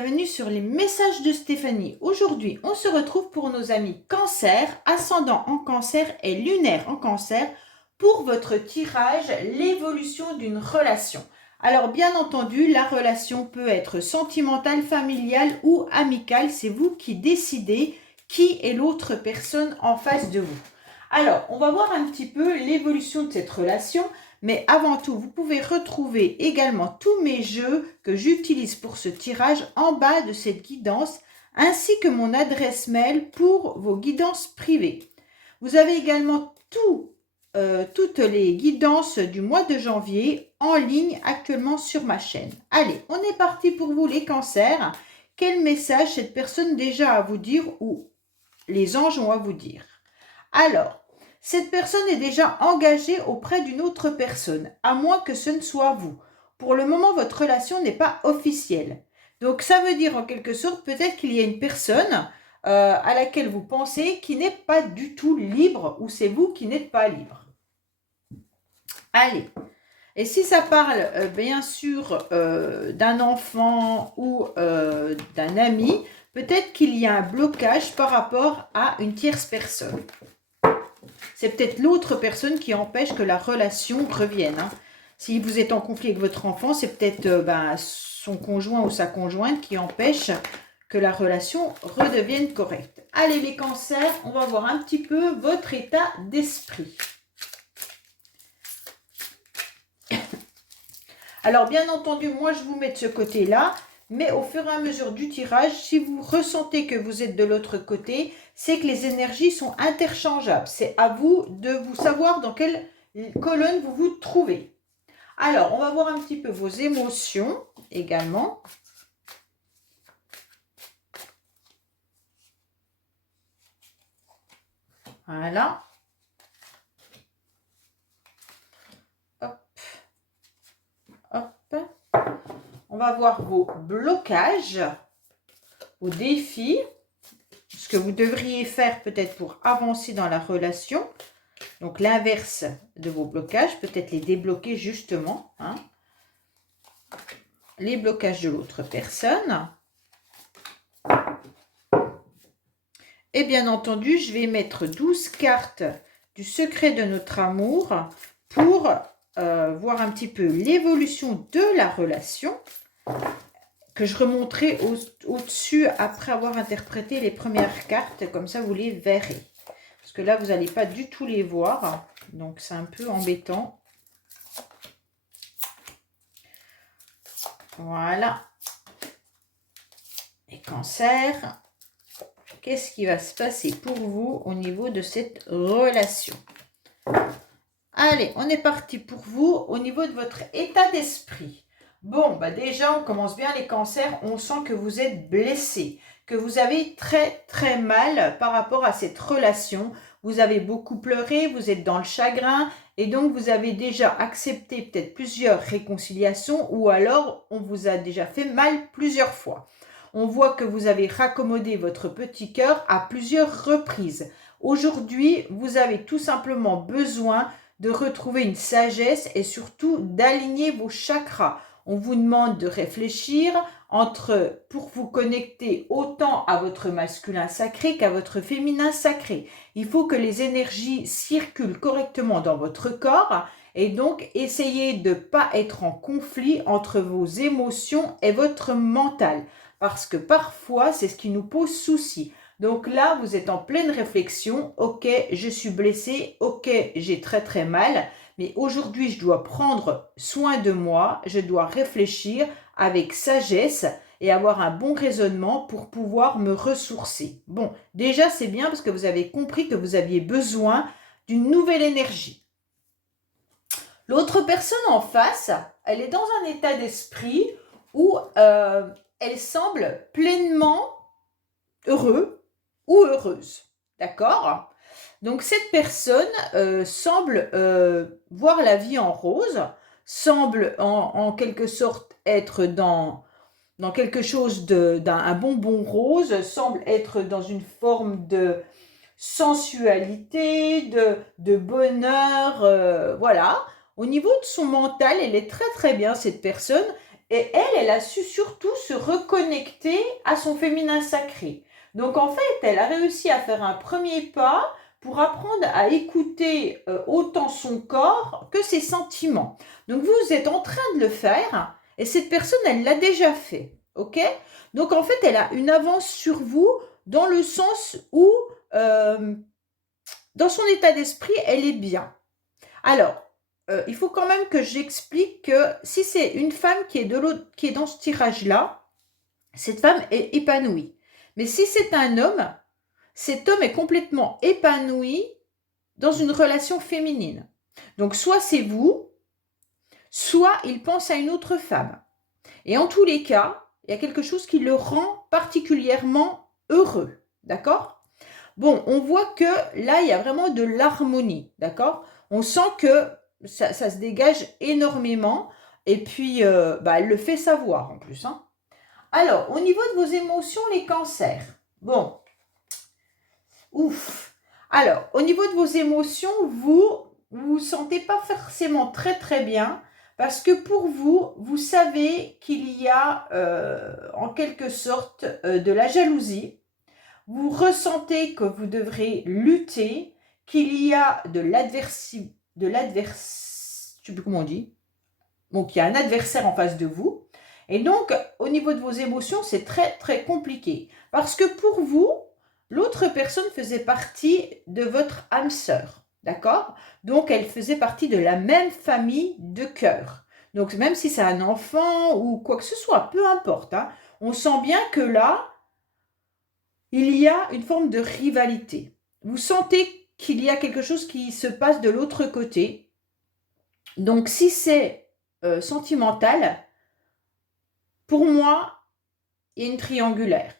bienvenue sur les messages de Stéphanie. Aujourd'hui, on se retrouve pour nos amis Cancer, ascendant en Cancer et lunaire en Cancer pour votre tirage, l'évolution d'une relation. Alors bien entendu, la relation peut être sentimentale, familiale ou amicale. C'est vous qui décidez qui est l'autre personne en face de vous. Alors, on va voir un petit peu l'évolution de cette relation. Mais avant tout, vous pouvez retrouver également tous mes jeux que j'utilise pour ce tirage en bas de cette guidance, ainsi que mon adresse mail pour vos guidances privées. Vous avez également toutes les guidances du mois de janvier en ligne actuellement sur ma chaîne. Allez, on est parti pour vous les cancers. Quel message cette personne déjà à vous dire ou les anges ont à vous dire? Alors, cette personne est déjà engagée auprès d'une autre personne, à moins que ce ne soit vous. Pour le moment, votre relation n'est pas officielle. Donc, ça veut dire en quelque sorte, peut-être qu'il y a une personne à laquelle vous pensez qui n'est pas du tout libre, ou c'est vous qui n'êtes pas libre. Allez. Et si ça parle, bien sûr, d'un enfant ou d'un ami, peut-être qu'il y a un blocage par rapport à une tierce personne. C'est peut-être l'autre personne qui empêche que la relation revienne. Hein. Si vous êtes en conflit avec votre enfant, c'est peut-être son conjoint ou sa conjointe qui empêche que la relation redevienne correcte. Allez les cancers, on va voir un petit peu votre état d'esprit. Alors bien entendu, moi je vous mets de ce côté-là. Mais au fur et à mesure du tirage, si vous ressentez que vous êtes de l'autre côté, c'est que les énergies sont interchangeables. C'est à vous de vous savoir dans quelle colonne vous vous trouvez. Alors, on va voir un petit peu vos émotions également. Voilà. Hop. Hop. On va voir vos blocages, vos défis, ce que vous devriez faire peut-être pour avancer dans la relation. Donc l'inverse de vos blocages, peut-être les débloquer justement. Hein. Les blocages de l'autre personne. Et bien entendu, je vais mettre 12 cartes du secret de notre amour pour voir un petit peu l'évolution de la relation. Que je remonterai au-dessus après avoir interprété les premières cartes. Comme ça, vous les verrez. Parce que là, vous n'allez pas du tout les voir. Donc, c'est un peu embêtant. Voilà. Et cancer, qu'est-ce qui va se passer pour vous au niveau de cette relation? Allez, on est parti pour vous au niveau de votre état d'esprit. Bon, déjà, on commence bien les cancers. On sent que vous êtes blessé, que vous avez très, très mal par rapport à cette relation. Vous avez beaucoup pleuré, vous êtes dans le chagrin et donc vous avez déjà accepté peut-être plusieurs réconciliations ou alors on vous a déjà fait mal plusieurs fois. On voit que vous avez raccommodé votre petit cœur à plusieurs reprises. Aujourd'hui, vous avez tout simplement besoin de retrouver une sagesse et surtout d'aligner vos chakras. On vous demande de réfléchir pour vous connecter autant à votre masculin sacré qu'à votre féminin sacré. Il faut que les énergies circulent correctement dans votre corps et donc essayez de ne pas être en conflit entre vos émotions et votre mental. Parce que parfois, c'est ce qui nous pose souci. Donc là, vous êtes en pleine réflexion. Ok, je suis blessée. Ok, j'ai très très mal. Mais aujourd'hui, je dois prendre soin de moi. Je dois réfléchir avec sagesse et avoir un bon raisonnement pour pouvoir me ressourcer. Bon, déjà, c'est bien parce que vous avez compris que vous aviez besoin d'une nouvelle énergie. L'autre personne en face, elle est dans un état d'esprit où elle semble pleinement heureux ou heureuse. D'accord ? Donc, cette personne semble voir la vie en rose, semble en quelque sorte être dans quelque chose d'un bonbon rose, semble être dans une forme de sensualité, de bonheur, voilà. Au niveau de son mental, elle est très très bien cette personne Et elle a su surtout se reconnecter à son féminin sacré. Donc en fait, elle a réussi à faire un premier pas pour apprendre à écouter autant son corps que ses sentiments. Donc vous êtes en train de le faire et cette personne, elle l'a déjà fait. Ok? Donc en fait, elle a une avance sur vous dans le sens où, dans son état d'esprit, elle est bien. Alors, il faut quand même que j'explique que si c'est une femme qui est dans ce tirage-là, cette femme est épanouie. Mais si c'est un homme, cet homme est complètement épanoui dans une relation féminine. Donc, soit c'est vous, soit il pense à une autre femme. Et en tous les cas, il y a quelque chose qui le rend particulièrement heureux. D'accord? Bon, on voit que là, il y a vraiment de l'harmonie. D'accord? On sent que ça se dégage énormément. Et puis, elle le fait savoir en plus. Hein. Alors, au niveau de vos émotions, les cancers. Bon, ouf. Alors, au niveau de vos émotions, vous sentez pas forcément très très bien parce que pour vous, vous savez qu'il y a en quelque sorte de la jalousie. Vous ressentez que vous devrez lutter, qu'il y a de l'adversité, je sais plus comment on dit, donc il y a un adversaire en face de vous. Et donc, au niveau de vos émotions, c'est très très compliqué. Parce que pour vous, l'autre personne faisait partie de votre âme sœur. D'accord? Donc, elle faisait partie de la même famille de cœur. Donc, même si c'est un enfant ou quoi que ce soit, peu importe. Hein, on sent bien que là, il y a une forme de rivalité. Vous sentez qu'il y a quelque chose qui se passe de l'autre côté. Donc, si c'est sentimental, pour moi, il y a une triangulaire.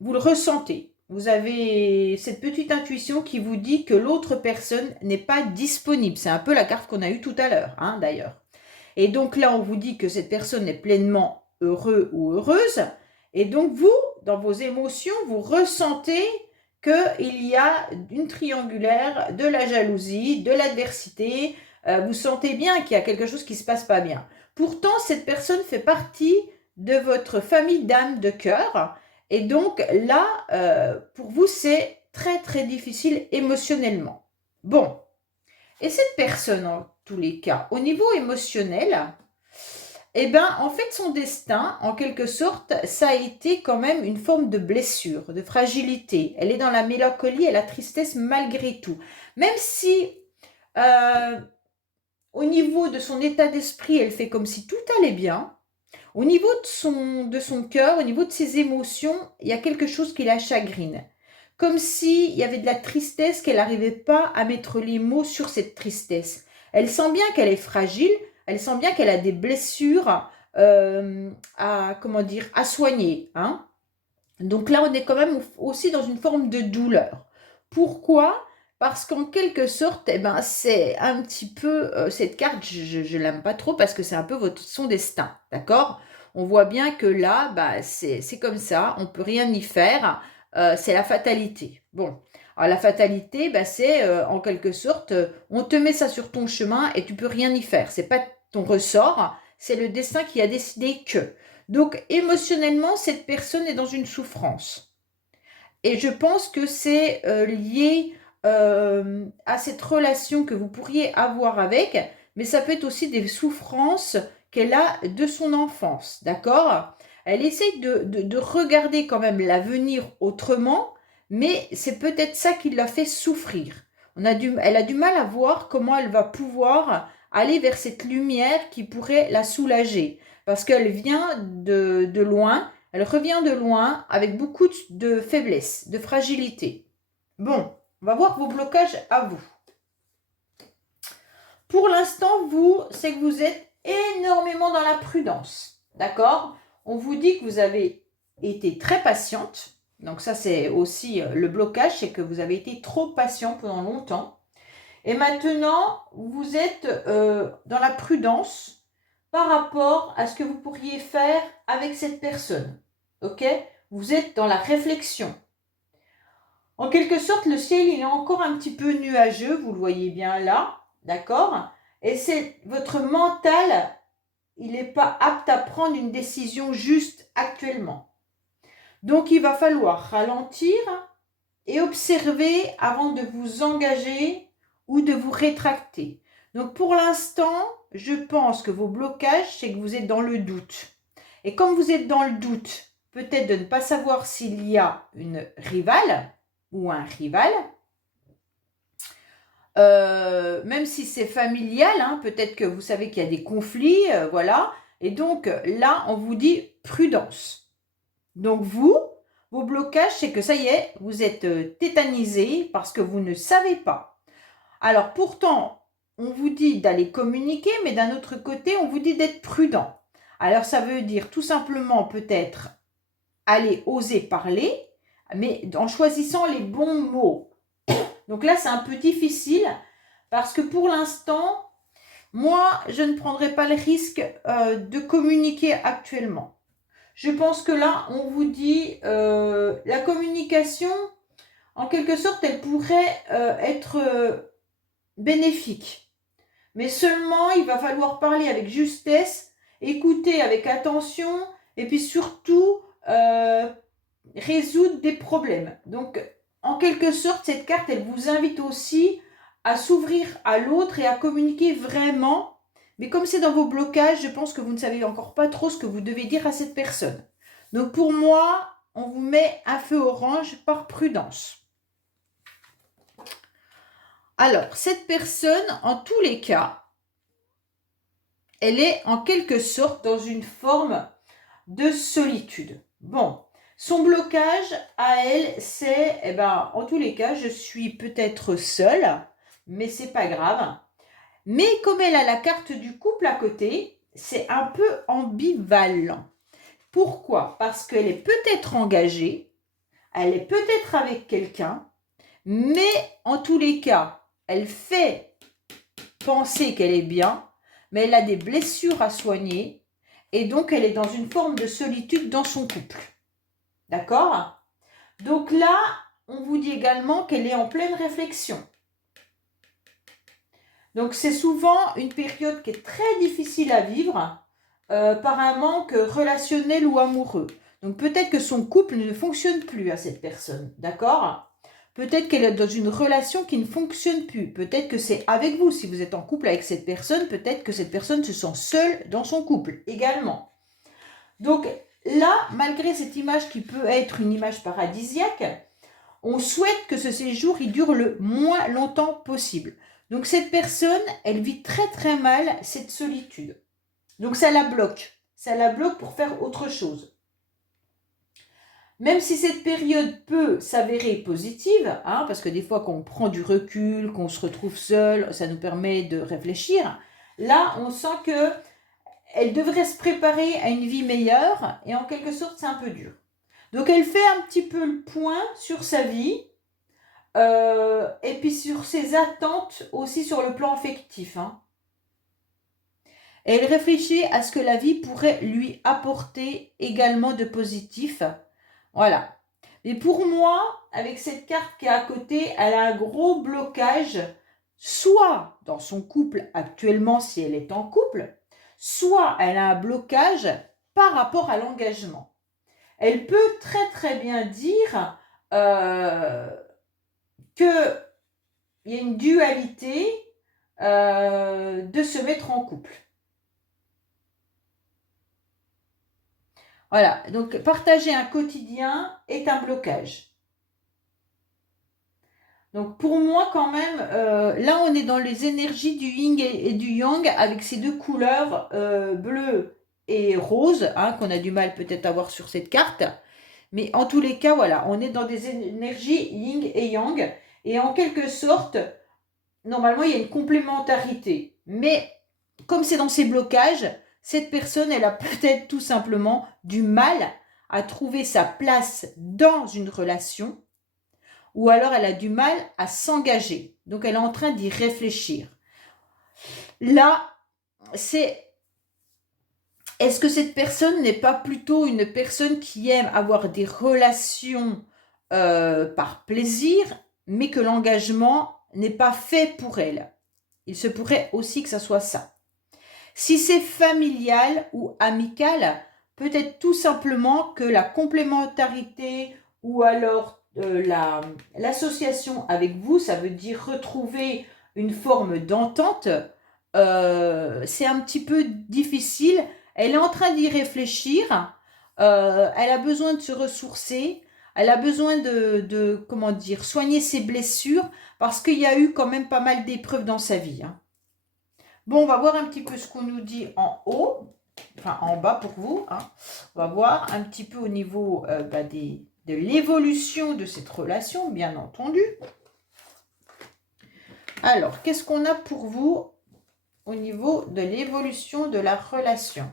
Vous le ressentez. Vous avez cette petite intuition qui vous dit que l'autre personne n'est pas disponible. C'est un peu la carte qu'on a eue tout à l'heure, hein, d'ailleurs. Et donc là, on vous dit que cette personne est pleinement heureux ou heureuse. Et donc vous, dans vos émotions, vous ressentez qu'il y a une triangulaire, de la jalousie, de l'adversité. Vous sentez bien qu'il y a quelque chose qui ne se passe pas bien. Pourtant, cette personne fait partie de votre famille d'âme de cœur. Et donc là, pour vous, c'est très très difficile émotionnellement. Bon, et cette personne, en tous les cas, au niveau émotionnel, eh bien, en fait, son destin, en quelque sorte, ça a été quand même une forme de blessure, de fragilité. Elle est dans la mélancolie et la tristesse malgré tout. Même si, au niveau de son état d'esprit, elle fait comme si tout allait bien, au niveau de son cœur, au niveau de ses émotions, il y a quelque chose qui la chagrine. Comme s'il y avait de la tristesse qu'elle n'arrivait pas à mettre les mots sur cette tristesse. Elle sent bien qu'elle est fragile, elle sent bien qu'elle a des blessures à soigner. Hein. Donc là, on est quand même aussi dans une forme de douleur. Pourquoi ? Parce qu'en quelque sorte, eh ben, c'est un petit peu, cette carte, je ne l'aime pas trop parce que c'est un peu son destin, d'accord ? On voit bien que là, c'est comme ça, on ne peut rien y faire, c'est la fatalité. Bon, alors la fatalité, c'est en quelque sorte, on te met ça sur ton chemin et tu ne peux rien y faire. Ce n'est pas ton ressort, c'est le destin qui a décidé que. Donc émotionnellement, cette personne est dans une souffrance. Et je pense que c'est lié à cette relation que vous pourriez avoir avec, mais ça peut être aussi des souffrances qu'elle a de son enfance, d'accord ? Elle essaye de regarder quand même l'avenir autrement, mais c'est peut-être ça qui l'a fait souffrir. Elle a du mal à voir comment elle va pouvoir aller vers cette lumière qui pourrait la soulager, parce qu'elle vient de loin, elle revient de loin avec beaucoup de faiblesse, de fragilité. Bon, on va voir vos blocages à vous. Pour l'instant, c'est que vous êtes énormément dans la prudence. D'accord ? On vous dit que vous avez été très patiente. Donc ça, c'est aussi le blocage, c'est que vous avez été trop patient pendant longtemps. Et maintenant, vous êtes dans la prudence par rapport à ce que vous pourriez faire avec cette personne. Ok ? Vous êtes dans la réflexion. En quelque sorte, le ciel, il est encore un petit peu nuageux, vous le voyez bien là, d'accord ? Et c'est votre mental il n'est pas apte à prendre une décision juste actuellement. Donc, il va falloir ralentir et observer avant de vous engager ou de vous rétracter. Donc, pour l'instant, je pense que vos blocages, c'est que vous êtes dans le doute. Et comme vous êtes dans le doute, peut-être de ne pas savoir s'il y a une rivale ou un rival, même si c'est familial, hein, peut-être que vous savez qu'il y a des conflits, voilà. Et donc là, on vous dit prudence. Donc vos blocages, c'est que ça y est, vous êtes tétanisé parce que vous ne savez pas. Alors pourtant, on vous dit d'aller communiquer, mais d'un autre côté, on vous dit d'être prudent. Alors ça veut dire tout simplement peut-être aller oser parler, mais en choisissant les bons mots. Donc là, c'est un peu difficile parce que pour l'instant, moi, je ne prendrai pas le risque de communiquer actuellement. Je pense que là, on vous dit la communication, en quelque sorte, elle pourrait être bénéfique. Mais seulement, il va falloir parler avec justesse, écouter avec attention et puis surtout résoudre des problèmes. Donc, en quelque sorte, cette carte, elle vous invite aussi à s'ouvrir à l'autre et à communiquer vraiment. Mais comme c'est dans vos blocages, je pense que vous ne savez encore pas trop ce que vous devez dire à cette personne. Donc, pour moi, on vous met un feu orange par prudence. Alors, cette personne, en tous les cas, elle est en quelque sorte dans une forme de solitude. Bon, son blocage à elle, c'est, en tous les cas, je suis peut-être seule, mais c'est pas grave. Mais comme elle a la carte du couple à côté, c'est un peu ambivalent. Pourquoi? Parce qu'elle est peut-être engagée, elle est peut-être avec quelqu'un, mais en tous les cas, elle fait penser qu'elle est bien, mais elle a des blessures à soigner et donc elle est dans une forme de solitude dans son couple. D'accord? Donc là, on vous dit également qu'elle est en pleine réflexion. Donc c'est souvent une période qui est très difficile à vivre par un manque relationnel ou amoureux. Donc peut-être que son couple ne fonctionne plus à cette personne. D'accord? Peut-être qu'elle est dans une relation qui ne fonctionne plus. Peut-être que c'est avec vous. Si vous êtes en couple avec cette personne, peut-être que cette personne se sent seule dans son couple également. Donc là, malgré cette image qui peut être une image paradisiaque, on souhaite que ce séjour il dure le moins longtemps possible. Donc cette personne, elle vit très très mal cette solitude. Donc ça la bloque. Ça la bloque pour faire autre chose. Même si cette période peut s'avérer positive, hein, parce que des fois quand on prend du recul, qu'on se retrouve seul, ça nous permet de réfléchir, là on sent que elle devrait se préparer à une vie meilleure et en quelque sorte c'est un peu dur. Donc elle fait un petit peu le point sur sa vie et puis sur ses attentes aussi sur le plan affectif. Hein. Et elle réfléchit à ce que la vie pourrait lui apporter également de positif. Voilà. Mais pour moi, avec cette carte qui est à côté, elle a un gros blocage, soit dans son couple actuellement si elle est en couple, soit elle a un blocage par rapport à l'engagement. Elle peut très très bien dire qu'il y a une dualité de se mettre en couple. Voilà, donc partager un quotidien est un blocage. Donc pour moi quand même, là on est dans les énergies du yin et du yang avec ces deux couleurs bleu et rose, hein, qu'on a du mal peut-être à voir sur cette carte. Mais en tous les cas, voilà, on est dans des énergies yin et yang. Et en quelque sorte, normalement il y a une complémentarité. Mais comme c'est dans ces blocages, cette personne, elle a peut-être tout simplement du mal à trouver sa place dans une relation ou alors elle a du mal à s'engager. Donc elle est en train d'y réfléchir. Là, est-ce que cette personne n'est pas plutôt une personne qui aime avoir des relations par plaisir, mais que l'engagement n'est pas fait pour elle? Il se pourrait aussi que ça soit ça. Si c'est familial ou amical, peut-être tout simplement que la complémentarité ou alors l'association avec vous, ça veut dire retrouver une forme d'entente, c'est un petit peu difficile. Elle est en train d'y réfléchir, elle a besoin de se ressourcer, elle a besoin comment dire, soigner ses blessures, parce qu'il y a eu quand même pas mal d'épreuves dans sa vie. Hein. Bon, on va voir un petit peu ce qu'on nous dit en haut, enfin en bas pour vous. Hein. On va voir un petit peu au niveau de l'évolution de cette relation, bien entendu. Alors, qu'est-ce qu'on a pour vous au niveau de l'évolution de la relation?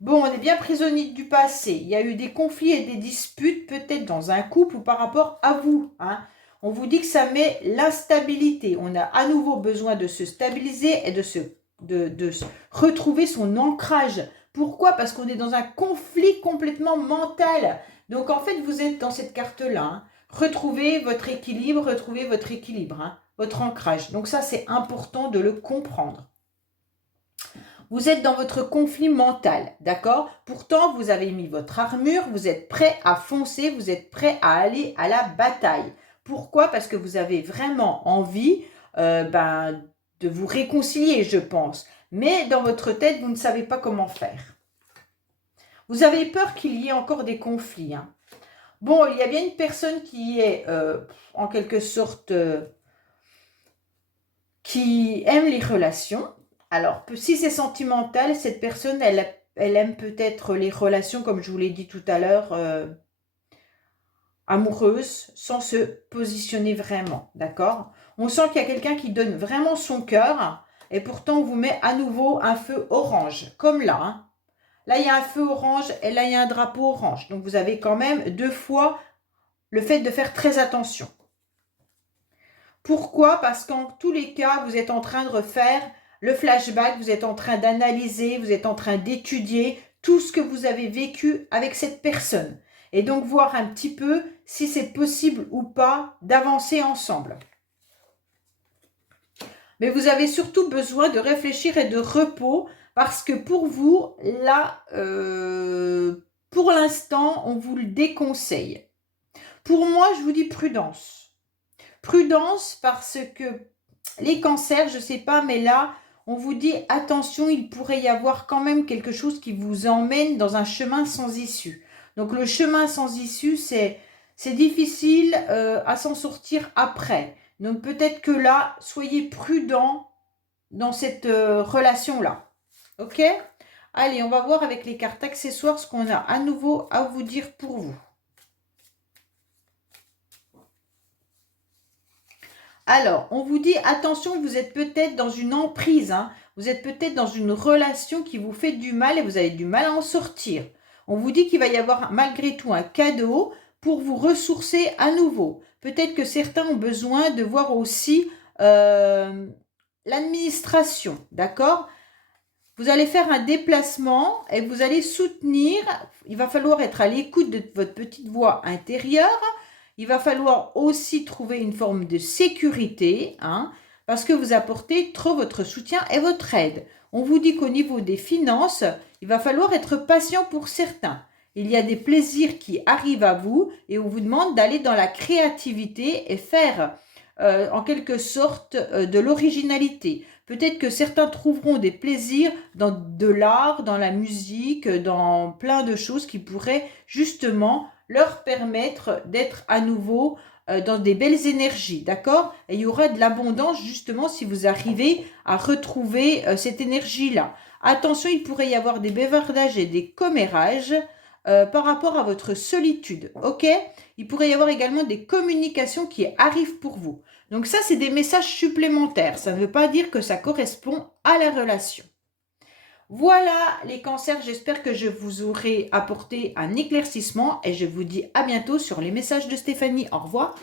Bon, on est bien prisonnier du passé. Il y a eu des conflits et des disputes, peut-être dans un couple ou par rapport à vous. Hein. On vous dit que ça met l'instabilité. On a à nouveau besoin de se stabiliser et de retrouver son ancrage. Pourquoi? Parce qu'on est dans un conflit complètement mental. Donc, en fait, vous êtes dans cette carte-là. Hein. Retrouvez votre équilibre, hein, votre ancrage. Donc, ça, c'est important de le comprendre. Vous êtes dans votre conflit mental, d'accord? Pourtant, vous avez mis votre armure, vous êtes prêt à foncer, vous êtes prêt à aller à la bataille. Pourquoi? Parce que vous avez vraiment envie de vous réconcilier, je pense. Mais dans votre tête, vous ne savez pas comment faire. Vous avez peur qu'il y ait encore des conflits. Hein. Bon, il y a bien une personne qui est en quelque sorte qui aime les relations. Alors, si c'est sentimental, cette personne, elle aime peut-être les relations, comme je vous l'ai dit tout à l'heure, amoureuses, sans se positionner vraiment, d'accord? On sent qu'il y a quelqu'un qui donne vraiment son cœur, et pourtant on vous met à nouveau un feu orange, comme là. Hein. Là, il y a un feu orange, et là, il y a un drapeau orange. Donc, vous avez quand même 2 fois le fait de faire très attention. Pourquoi? Parce qu'en tous les cas, vous êtes en train de refaire le flashback, vous êtes en train d'analyser, vous êtes en train d'étudier tout ce que vous avez vécu avec cette personne. Et donc voir un petit peu si c'est possible ou pas d'avancer ensemble. Mais vous avez surtout besoin de réfléchir et de repos parce que pour vous, là, pour l'instant, on vous le déconseille. Pour moi, je vous dis prudence. Prudence parce que les cancers, je ne sais pas, mais là, on vous dit attention, il pourrait y avoir quand même quelque chose qui vous emmène dans un chemin sans issue. Donc le chemin sans issue, c'est difficile à s'en sortir après. Donc peut-être que là, soyez prudent dans cette relation-là. Ok? Allez, on va voir avec les cartes accessoires ce qu'on a à nouveau à vous dire pour vous. Alors, on vous dit, attention, vous êtes peut-être dans une emprise, hein. Vous êtes peut-être dans une relation qui vous fait du mal et vous avez du mal à en sortir. On vous dit qu'il va y avoir malgré tout un cadeau pour vous ressourcer à nouveau. Peut-être que certains ont besoin de voir aussi l'administration, d'accord? Vous allez faire un déplacement et vous allez soutenir, il va falloir être à l'écoute de votre petite voix intérieure. Il va falloir aussi trouver une forme de sécurité, hein, parce que vous apportez trop votre soutien et votre aide. On vous dit qu'au niveau des finances, il va falloir être patient pour certains. Il y a des plaisirs qui arrivent à vous et on vous demande d'aller dans la créativité et faire en quelque sorte de l'originalité. Peut-être que certains trouveront des plaisirs dans de l'art, dans la musique, dans plein de choses qui pourraient justement leur permettre d'être à nouveau dans des belles énergies, d'accord? Et il y aura de l'abondance justement si vous arrivez à retrouver cette énergie-là. Attention, il pourrait y avoir des bavardages et des commérages par rapport à votre solitude, ok? Il pourrait y avoir également des communications qui arrivent pour vous. Donc ça, c'est des messages supplémentaires. Ça ne veut pas dire que ça correspond à la relation. Voilà les cancers, j'espère que je vous aurai apporté un éclaircissement et je vous dis à bientôt sur les messages de Stéphanie. Au revoir.